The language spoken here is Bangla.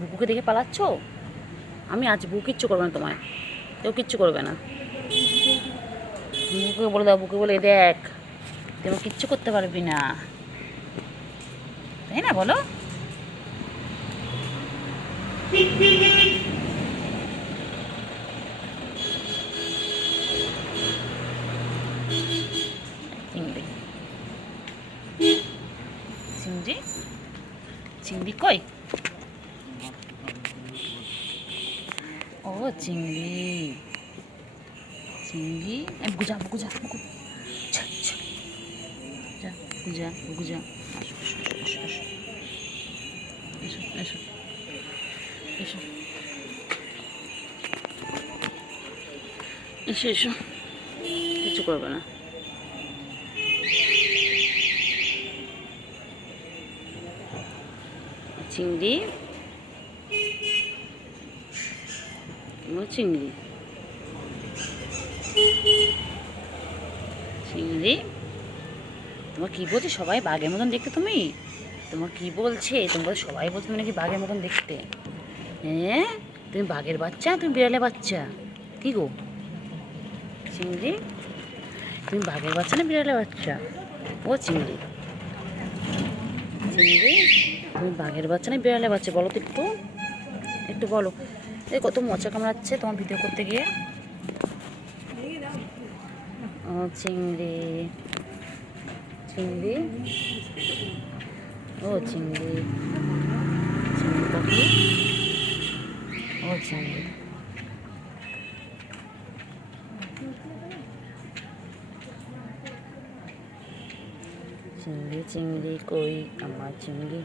বুকুকে দেখে পালাচ্ছ? আমি আজ বুক কিচ্ছু করবে না তোমায়, কেউ কিচ্ছু করবে না। বুকুকে বলে দাও, বুকে বলে দেখ তুই আমার কিচ্ছু করতে পারবি না, তাই না বলো? চিংড়ি চিংড়ি চিংড়ি কই? ও চিংড়ি চিংড়ি, বুকু যা বুকু যা বুকু যা যা বুকু যা বুকু যা। আসো আসো আসো আসো এসো এসো এসো এসো এসো, কিছু করবে না। চিংড়ি ও চিংড়ি চিংড়ি, তোমার কী বলছে সবাই বাঘের মতন দেখতে? তুমি তোমার কী বলছে? তোমার সবাই বলছে তুমি নাকি বাঘের মতন দেখতে। হ্যাঁ, তুমি বাঘের বাচ্চা, তুমি বিড়ালের বাচ্চা? কী গো চিংড়ি, তুমি বাঘের বাচ্চা না বিড়ালের বাচ্চা? ও চিংড়ি চিংড়ি, তুমি বাঘের বাচ্চা না বিড়ালের বাচ্চা বলো তো, একটু একটু বলো। এই কত মজা কামড়াচ্ছে তোমার ভিডিও করতে গিয়ে। ও চিংড়ি চিংড়ি, ও চিংড়ি চিংড়ি পাখি, ও চিংড়ি চিংড়ি চিংড়ি কই আমার চিংড়ি।